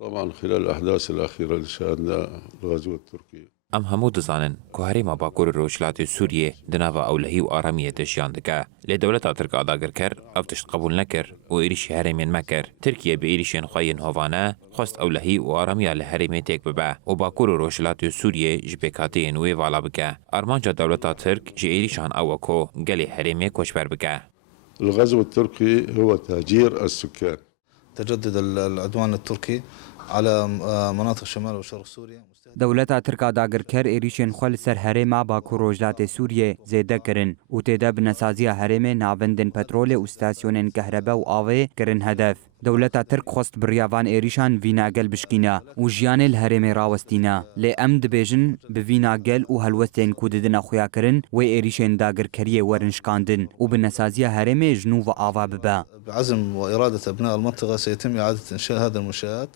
طبعا خلال الأحداث الأخيرة اللي شاهدنا الغزو التركي. ام همو دزانن که هریما باکور روشلات سوریه دناوا اولهی و آرامیه تشیان دکه لی دولت ترک آداگر کر افتشت قبول نکر و ایریش هرمین مکر ترکیه به ایریشین خواین هوانه خواست اولهی و آرامیا لهرمی تک ببه و باکور روشلات سوریه جبکاتی نوی والا بکه ارمانجا دولت ترک جی ایریشان اوکو گلی هرمی کشبر بکه. الغزو التركي هو تهجير السكان. تجدد العدوان التركي على مناطق شمال وشرق سوريا. دولتا ترکا داگرکر ایریشن خل سر هرما باکو روجلات سوریه زیده کرن و تیده بنسازی هرم ناوندن پترول و استاسیونن کهربا و آوه کرن هدف. دولتا ترک خواست بریاوان ایریشان ویناگل بشکینا و جیان الهرم راوستینا لی ام دبیجن بویناگل و هلوستین کوددن خویا کرن و ایریشن داگرکریه ورنشکاندن و بنسازی هرم جنوب آوا ببا. بعزم وإرادة أبناء المنطقة سيتم إعادة إنشاء هذه المنشآت.